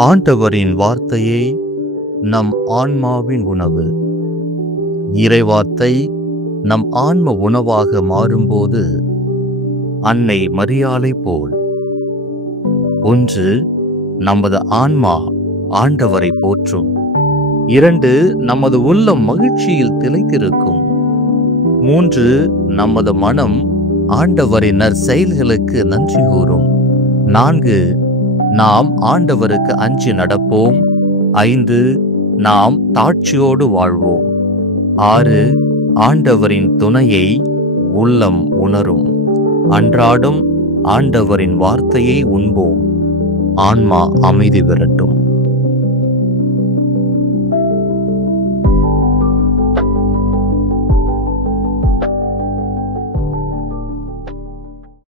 ஆண்டவரின் வார்த்தையே நம் ஆன்மாவின் உணவு. இறைவார்த்தை நம் ஆன்ம உணவாக மாறும்போது அன்னை மரியாளை போல் 1. நமது ஆன்மா ஆண்டவரை போற்றும். 2. நமது உள்ளம் மகிழ்ச்சியில் திளைத்திருக்கும். 3. நமது மனம் ஆண்டவரின் நற்செயல்களுக்கு நன்றி கூறும். 4. நாம் ஆண்டவருக்கு அஞ்சி நடப்போம். 5. நாம் தாட்சியோடு வாழ்வோம். 6. ஆண்டவரின் துணையை உள்ளம் உணரும். அன்றாடம் ஆண்டவரின் வார்த்தையை உண்போம். ஆன்மா அமைதி பெறட்டும்.